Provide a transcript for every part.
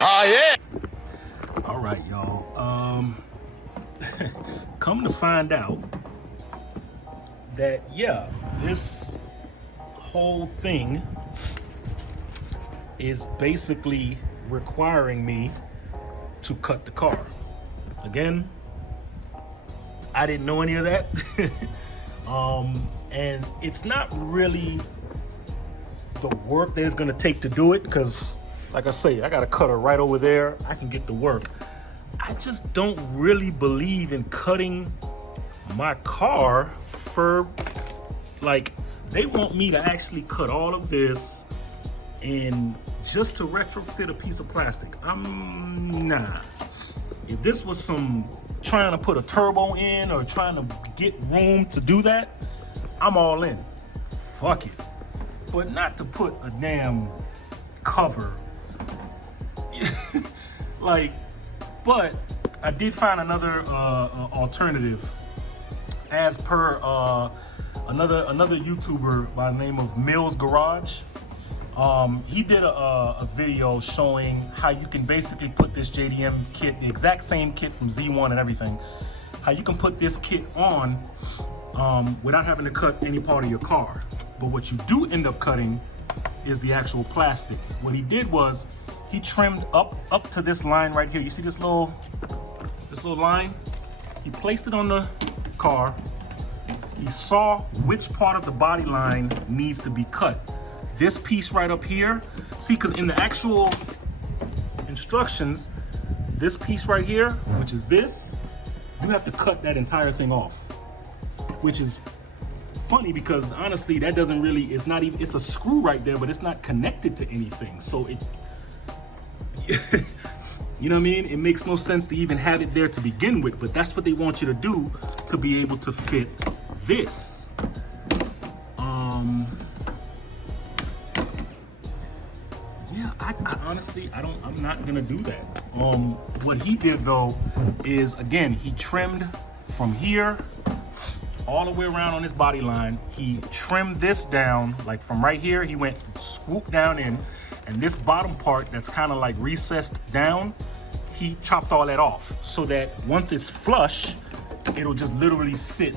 Oh, yeah. All right, y'all. Come to find out that, yeah, this whole thing is basically requiring me to cut the car. Again, I didn't know any of that. And it's not really the work that it's gonna take to do it, because like I say, I got a cutter right over there. I can get to work. I just don't really believe in cutting my car for, like, they want me to actually cut all of this and just to retrofit a piece of plastic. Nah. If this was some trying to put a turbo in or trying to get room to do that, I'm all in. Fuck it. But not to put a damn cover. Like, but I did find another alternative. As per another YouTuber by the name of Mills Garage. He did a video showing how you can basically put this JDM kit, the exact same kit from Z1 and everything, how you can put this kit on without having to cut any part of your car. But what you do end up cutting is the actual plastic. What he did was he trimmed up to this line right here. You see this little line? He placed it on the car. He saw which part of the body line needs to be cut. This piece right up here, see, because in the actual instructions, this piece right here, which is this, you have to cut that entire thing off, which is funny because honestly, that doesn't really, it's not even, it's a screw right there, but it's not connected to anything. So it, you know what I mean? It makes no sense to even have it there to begin with, but that's what they want you to do to be able to fit this. Yeah, I honestly, I'm not gonna do that. What he did though is, again, he trimmed from here all the way around on his body line. He trimmed this down, like from right here, he went swoop down in, and this bottom part that's kind of like recessed down, he chopped all that off so that once it's flush, it'll just literally sit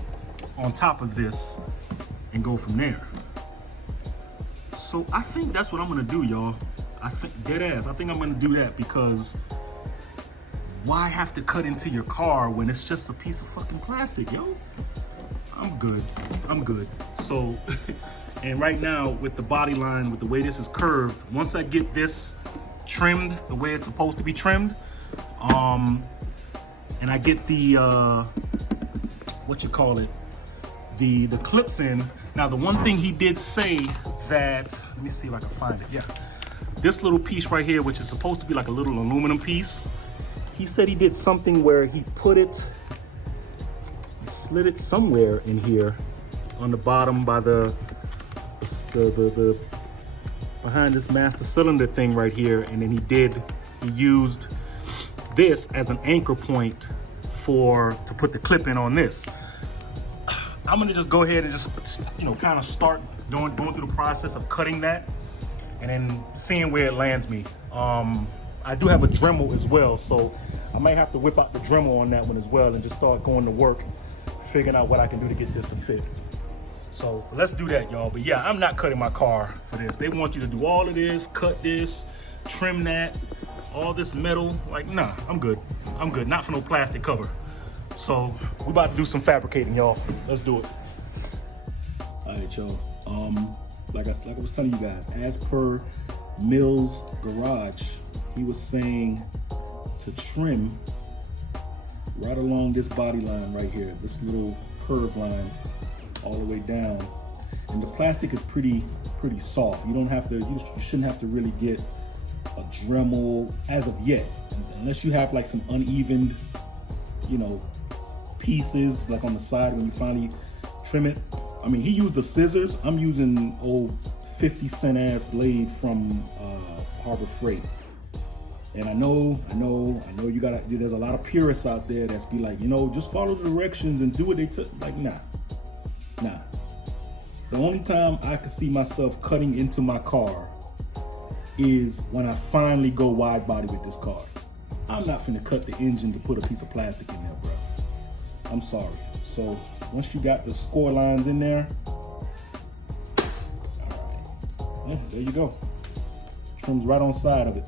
on top of this and go from there. So I think that's what I'm gonna do, y'all. I think, dead ass, I think I'm gonna do that, because why have to cut into your car when it's just a piece of fucking plastic, yo? I'm good. So, and right now with the body line, with the way this is curved, once I get this trimmed the way it's supposed to be trimmed, and I get the, what you call it, the clips in. Now, the one thing he did say that, let me see if I can find it, yeah. This little piece right here, which is supposed to be like a little aluminum piece, he said he did something where he put it, he slid it somewhere in here on the bottom by the behind this master cylinder thing right here, and then he used this as an anchor point to put the clip in on this. I'm gonna just go ahead and just, you know, kind of start going through the process of cutting that and then seeing where it lands me. I do have a Dremel as well, so I might have to whip out the Dremel on that one as well and just start going to work, figuring out what I can do to get this to fit. So let's do that, y'all. But yeah, I'm not cutting my car for this. They want you to do all of this, cut this, trim that, all this metal. Like, nah, I'm good. Not for no plastic cover. So we're about to do some fabricating, y'all. Let's do it. All right, y'all. Like I was telling you guys, as per Mills Garage, he was saying to trim right along this body line right here, this little curve line all the way down. And the plastic is pretty soft. You don't have to, you shouldn't have to really get a Dremel as of yet, unless you have like some uneven, you know, pieces like on the side when you finally trim it. I mean, he used the scissors. I'm using old 50-cent ass blade from Harbor Freight. And I know you gotta, there's a lot of purists out there that's be like, you know, just follow the directions and do what they took. Like, nah. The only time I could see myself cutting into my car is when I finally go wide body with this car. I'm not finna cut the engine to put a piece of plastic in there, bro. I'm sorry. So once you got the score lines in there, all right, yeah, there you go. Trims right on side of it.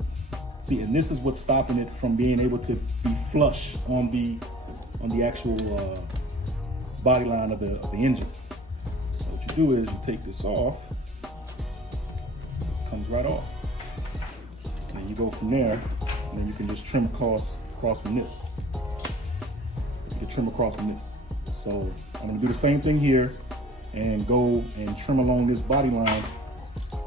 See, and this is what's stopping it from being able to be flush on the actual body line of the engine. So what you do is you take this off. This comes right off. And then you go from there, and then you can just trim across from this. You can trim across from this. So I'm gonna do the same thing here and go and trim along this body line.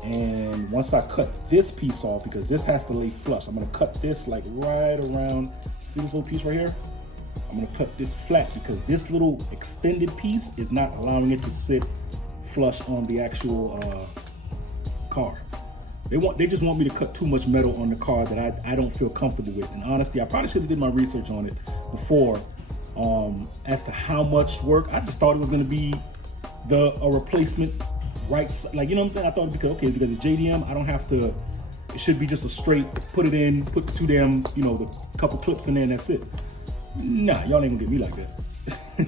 And once I cut this piece off, because this has to lay flush, I'm gonna cut this like right around, see this little piece right here? I'm gonna cut this flat because this little extended piece is not allowing it to sit flush on the actual car. They just want me to cut too much metal on the car that I don't feel comfortable with. And honestly, I probably should have did my research on it before as to how much work. I just thought it was gonna be a replacement right, like, you know what I'm saying? I thought because it's JDM, I don't have to, it should be just a straight, put it in, put the two damn, you know, the couple clips in there and that's it. Nah, y'all ain't gonna get me like that.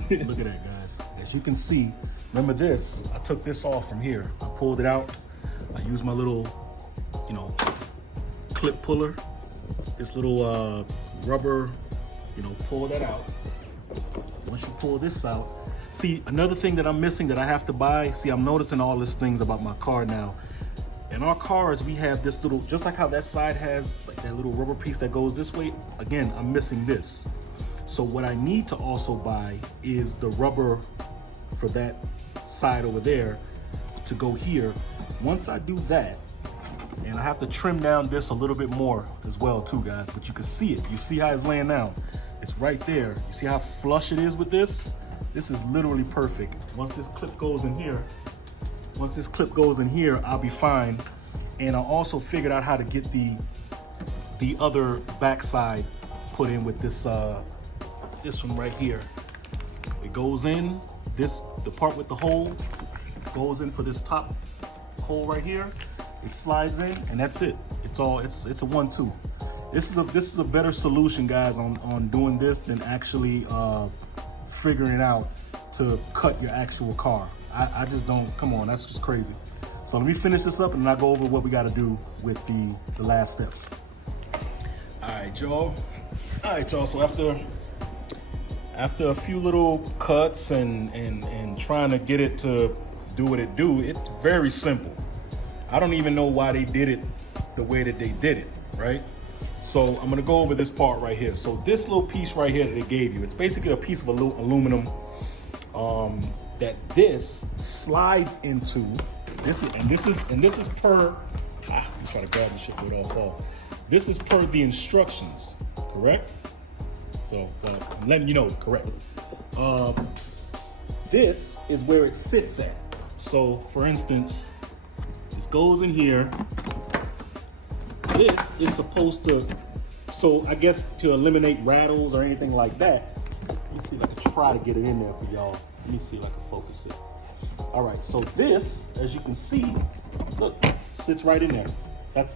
Look at that, guys. As you can see, remember this, I took this off from here. I pulled it out. I used my little, you know, clip puller, this little rubber, you know, pull that out. Once you pull this out, see, another thing that I'm missing that I have to buy, see, I'm noticing all these things about my car now. In our cars, we have this little, just like how that side has like that little rubber piece that goes this way, again, I'm missing this. So what I need to also buy is the rubber for that side over there to go here. Once I do that, and I have to trim down this a little bit more as well too, guys, but you can see it. You see how it's laying down. It's right there. You see how flush it is with this? This is literally perfect. Once this clip goes in here, I'll be fine. And I also figured out how to get the other backside put in with this this one right here. It goes in, the part with the hole goes in for this top hole right here. It slides in and that's it. It's a 1-2. This is a better solution, guys, on doing this than actually figuring out to cut your actual car. I just don't, come on, that's just crazy. So let me finish this up and then I'll go over what we gotta do with the last steps. All right, y'all, so after a few little cuts and trying to get it to do what it do, it's very simple. I don't even know why they did it the way that they did it, right? So I'm gonna go over this part right here. So this little piece right here that they gave you, it's basically a piece of aluminum that this slides into. This is per. I'm trying to grab this shit before it all fall. This is per the instructions, correct? So I'm letting you know, correct. This is where it sits at. So for instance, this goes in here. This is supposed to, so I guess to eliminate rattles or anything like that. Let me see if I can try to get it in there for y'all. Let me see if I can focus it. All right, so this, as you can see, look, sits right in there. That's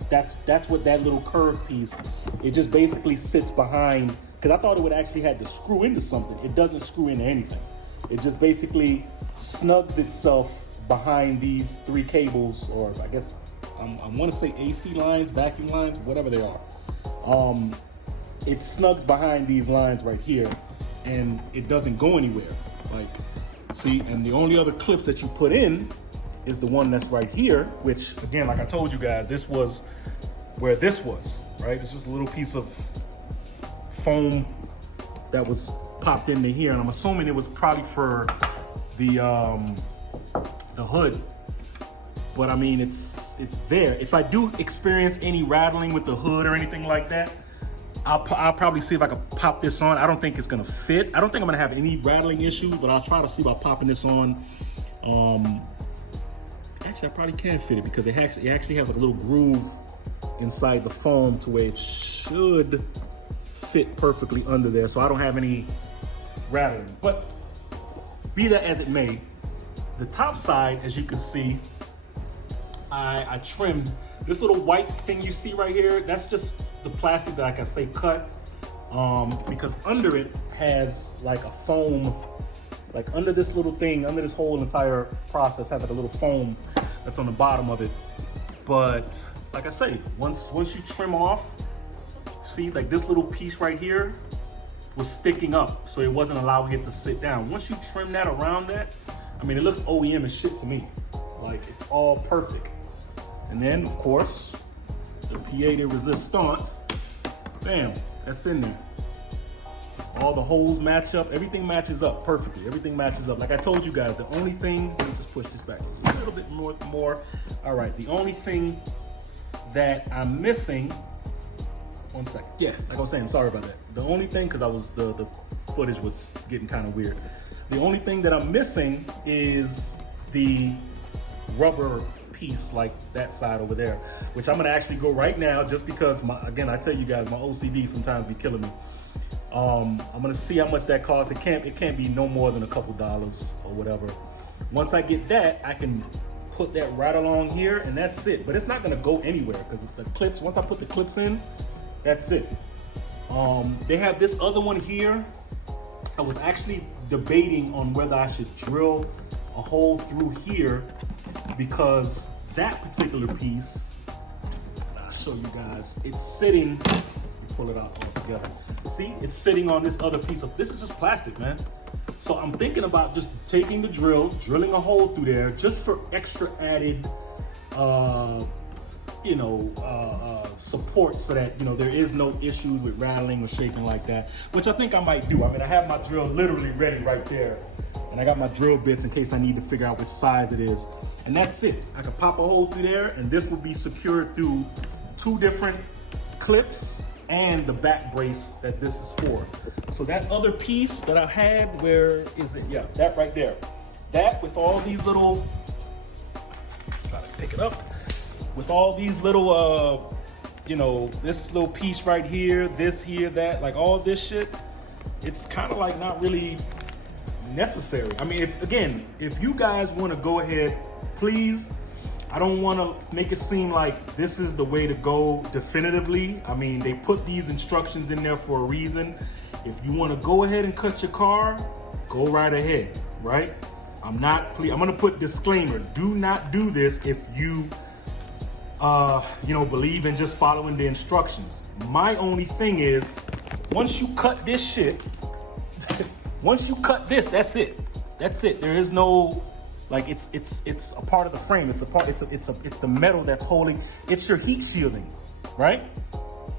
what that little curved piece, it just basically sits behind, because I thought it would actually have to screw into something. It doesn't screw into anything. It just basically snugs itself behind these three cables, or I guess I want to say AC lines, vacuum lines, whatever they are. It snugs behind these lines right here, and it doesn't go anywhere. Like, see, and the only other clips that you put in is the one that's right here, which again, like I told you guys, this was where this was, right? It's just a little piece of foam that was popped into here, and I'm assuming it was probably for the hood. But I mean, it's there. If I do experience any rattling with the hood or anything like that, I'll probably see if I can pop this on. I don't think it's gonna fit. I don't think I'm gonna have any rattling issues, but I'll try to see about popping this on. Actually, I probably can fit it because it actually has like a little groove inside the foam to where it should fit perfectly under there, so I don't have any rattling. But be that as it may, the top side, as you can see, I trimmed. This little white thing you see right here, that's just the plastic that I can say cut, because under it has like a foam, like under this little thing, under this whole entire process has like a little foam that's on the bottom of it. But like I say, once you trim off, see, like this little piece right here was sticking up, so it wasn't allowing it to sit down. Once you trim that around that, I mean, it looks OEM as shit to me. Like, it's all perfect. And then, of course, the pied de resistance, bam, that's in there. All the holes match up, everything matches up perfectly. Everything matches up. Like I told you guys, the only thing, let me just push this back a little bit more. All right, the only thing that I'm missing, one second. Yeah, like I was saying, sorry about that. The only thing, because the footage was getting kind of weird. The only thing that I'm missing is the rubber piece, like that side over there, which I'm gonna actually go right now, just because, again, I tell you guys, my OCD sometimes be killing me. I'm gonna see how much that costs. It can't be no more than a couple dollars or whatever. Once I get that, I can put that right along here, and that's it. But it's not gonna go anywhere, because the clips, once I put the clips in, that's it. They have this other one here. I was actually debating on whether I should drill a hole through here, because that particular piece, I'll show you guys, it's sitting, let me pull it out all together. See, it's sitting on this other piece of, this is just plastic, man. So I'm thinking about just taking the drill, drilling a hole through there, just for extra added, support, so that, there is no issues with rattling or shaking like that, which I think I might do. I mean, I have my drill literally ready right there, and I got my drill bits in case I need to figure out which size it is. And that's it. I can pop a hole through there, and this will be secured through 2 different clips and the back brace that this is for. So that other piece that I had, where is it? Yeah, that right there. That with all these little, try to pick it up, with all these little, this little piece right here, this here, that, like all this shit, it's kind of like not really necessary. I mean, if you guys want to go ahead, please, I don't want to make it seem like this is the way to go definitively. I mean, they put these instructions in there for a reason. If you want to go ahead and cut your car, go right ahead, right? I'm going to put disclaimer. Do not do this if you, believe in just following the instructions. My only thing is, once you cut this shit, once you cut this, that's it. That's it. There is no, like, it's a part of the frame. It's the metal that's holding. It's your heat shielding, right?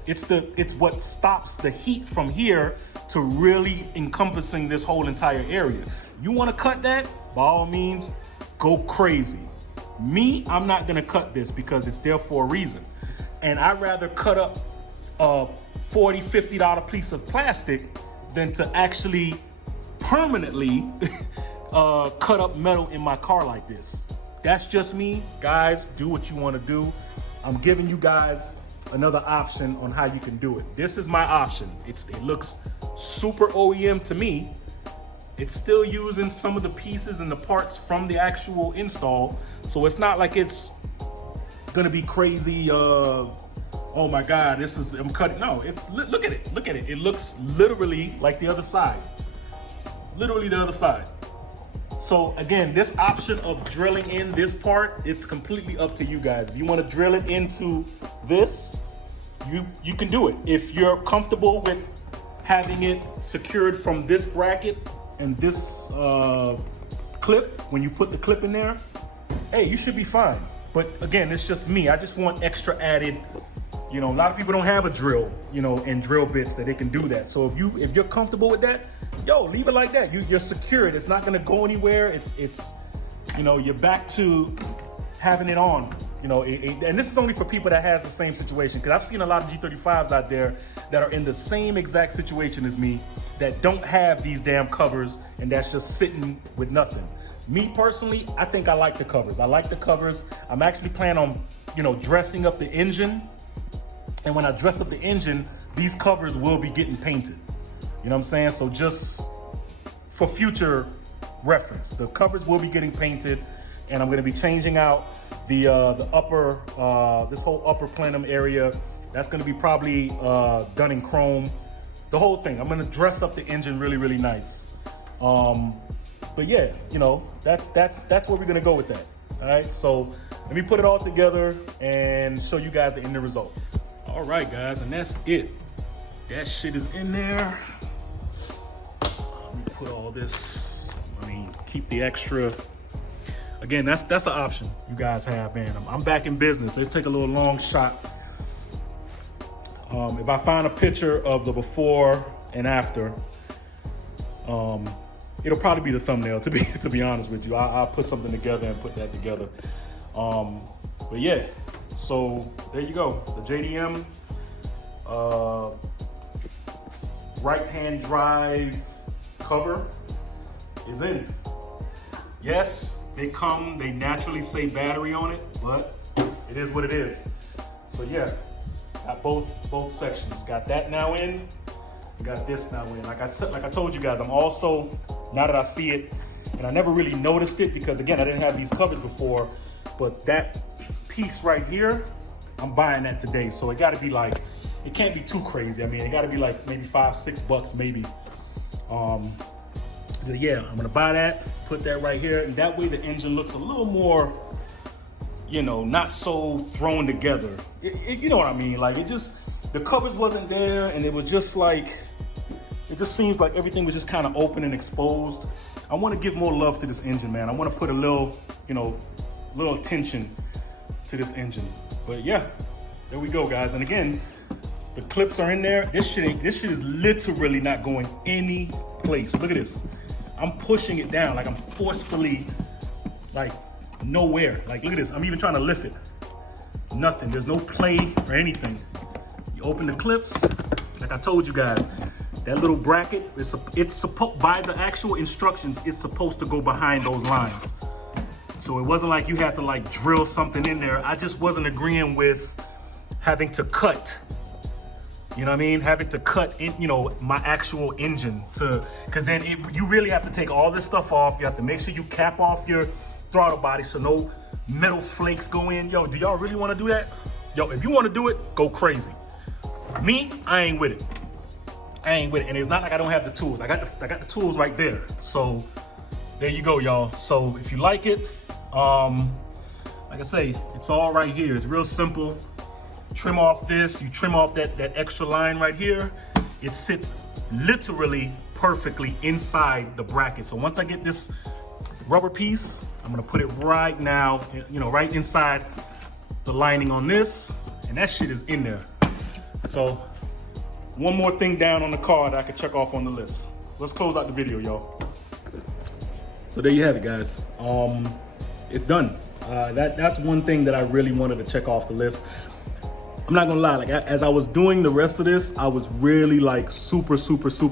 It's what stops the heat from here to really encompassing this whole entire area. You want to cut that? By all means, go crazy. Me, I'm not gonna cut this because it's there for a reason. And I'd rather cut up a $40, $50 piece of plastic than to actually permanently cut up metal in my car like this. That's just me. Guys, do what you want to do. I'm giving you guys another option on how you can do it. This is my option. It looks super OEM to me. It's still using some of the pieces and the parts from the actual install, so it's not like it's gonna be crazy. Oh my God, I'm cutting. No, look at it. Look at it. It looks literally like the other side. Literally the other side. So again, this option of drilling in this part, it's completely up to you guys. If you want to drill it into this, you can do it. If you're comfortable with having it secured from this bracket and this clip, when you put the clip in there, hey, you should be fine. But again, it's just me. I just want extra added. A lot of people don't have a drill, and drill bits that they can do that. So if you're comfortable with that, yo, leave it like that. You're secured. It's not gonna go anywhere. It's you're back to having it on. And this is only for people that has the same situation, because I've seen a lot of G35s out there that are in the same exact situation as me, that don't have these damn covers, and that's just sitting with nothing. Me personally, I think I like the covers. I like the covers. I'm actually planning on, dressing up the engine. And when I dress up the engine, these covers will be getting painted. You know what I'm saying? So just for future reference, the covers will be getting painted. and I'm gonna be changing out the upper, this whole upper plenum area. That's gonna be probably done in chrome. The whole thing. I'm gonna dress up the engine really, really nice. But yeah, you know, that's where we're gonna go with that. All right, so let me put it all together and show you guys the end result. All right, guys, and that's it. That shit is in there. Let me put all this, keep the extra. Again, that's an option you guys have, man. I'm back in business. Let's take a little long shot. If I find a picture of the before and after, it'll probably be the thumbnail, to be honest with you. I'll put something together and put that together. But yeah, so there you go. The JDM right-hand drive cover is in. Yes, they naturally say battery on it, but it is what it is. So yeah, got both sections. Got that now in. Got this now in. Like I told you guys, I'm also, now that I see it, and I never really noticed it because again, I didn't have these covers before, but that piece right here, I'm buying that today. So it gotta be like, it can't be too crazy. I mean, it gotta be like maybe $5-6 maybe. Yeah, I'm gonna buy that, put that right here, and that way the engine looks a little more, you know, not so thrown together. You know what I mean? Like it just, the covers wasn't there, and it was just like, it just seems like everything was just kind of open and exposed. I want to give more love to this engine, man. I want to put a little, you know, little attention to this engine. But yeah, there we go, guys. And again, the clips are in there. This shit is literally not going any place. Look at this. I'm pushing it down, like I'm forcefully, like nowhere. Like look at this. I'm even trying to lift it. Nothing. There's no play or anything. You open the clips, like I told you guys, that little bracket, it's supposed, by the actual instructions, it's supposed to go behind those lines. So it wasn't like you had to like drill something in there. I just wasn't agreeing with having to cut, you know what I mean? Having to cut in, you know, my actual engine because then you really have to take all this stuff off. You have to make sure you cap off your throttle body so no metal flakes go in. Yo, do y'all really want to do that? Yo, if you want to do it, go crazy. Me, I ain't with it. And it's not like I don't have the tools. I got the tools right there. So there you go, y'all. So if you like it, like I say, it's all right here. It's real simple. Trim off this, you trim off that extra line right here. It sits literally perfectly inside the bracket. So once I get this rubber piece, I'm gonna put it right now, you know, right inside the lining on this, and that shit is in there. So one more thing down on the car that I could check off on the list. Let's close out the video, y'all. So there you have it, guys. It's done. That's one thing that I really wanted to check off the list. I'm not gonna lie, like as I was doing the rest of this, I was really like super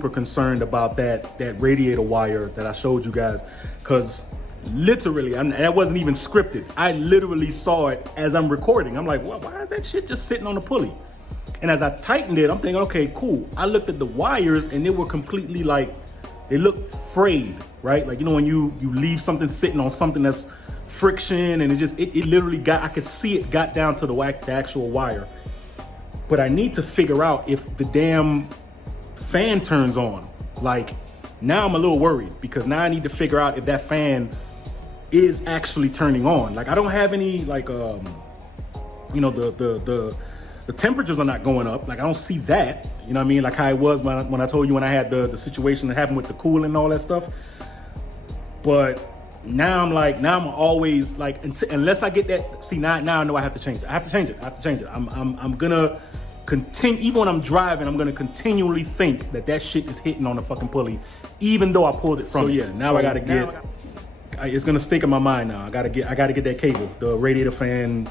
concerned about that radiator wire that I showed you guys, because literally, and that wasn't even scripted. I literally saw it as I'm recording. I'm like, well, why is that shit just sitting on the pulley? And as I tightened it, I'm thinking, okay, cool. I looked at the wires and they were completely like, they looked frayed, right? Like, you know, when you leave something sitting on something that's friction and it literally I could see it got down to the actual wire. But I need to figure out if the damn fan turns on. Like now I'm a little worried because now I need to figure out if that fan is actually turning on. Like I don't have any like, you know, the temperatures are not going up. Like I don't see that, you know what I mean? Like how it was when I told you when I had the situation that happened with the cooling and all that stuff. But now I'm always like, unless I get that, see now I know I have to change it. I have to change it. I'm gonna continue, even when I'm driving, I'm gonna continually think that shit is hitting on the fucking pulley, even though I pulled it from it. Yeah, now I gotta get, it's gonna stick in my mind now. I gotta get that cable, the radiator fan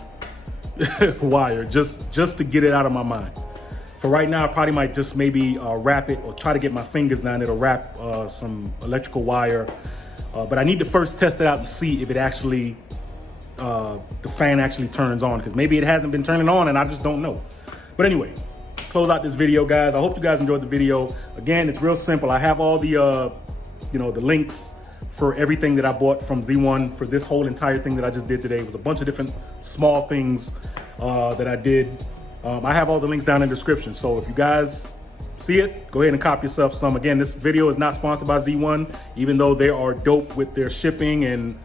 wire, just to get it out of my mind. For right now, I probably might just maybe wrap it or try to get my fingers down there to wrap some electrical wire. But I need to first test it out and see if it actually, the fan actually turns on, because maybe it hasn't been turning on and I just don't know. But anyway, close out this video, guys. I hope you guys enjoyed the video. Again, it's real simple. I have all the, you know, the links for everything that I bought from Z1 for this whole entire thing that I just did today. It was a bunch of different small things that I did. I have all the links down in the description. So if you guys see it, go ahead and cop yourself some. Again, this video is not sponsored by Z1, even though they are dope with their shipping and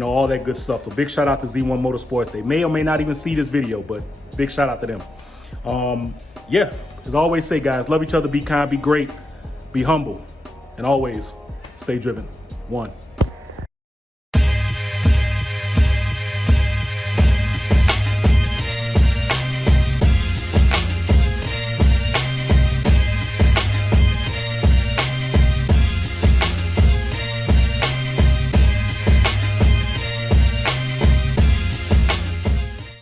all that good stuff. So big shout out to Z1 Motorsports. They may or may not even see this video, but big shout out to them. Yeah, as I always say, guys, love each other, be kind, be great, be humble, and always stay driven. One.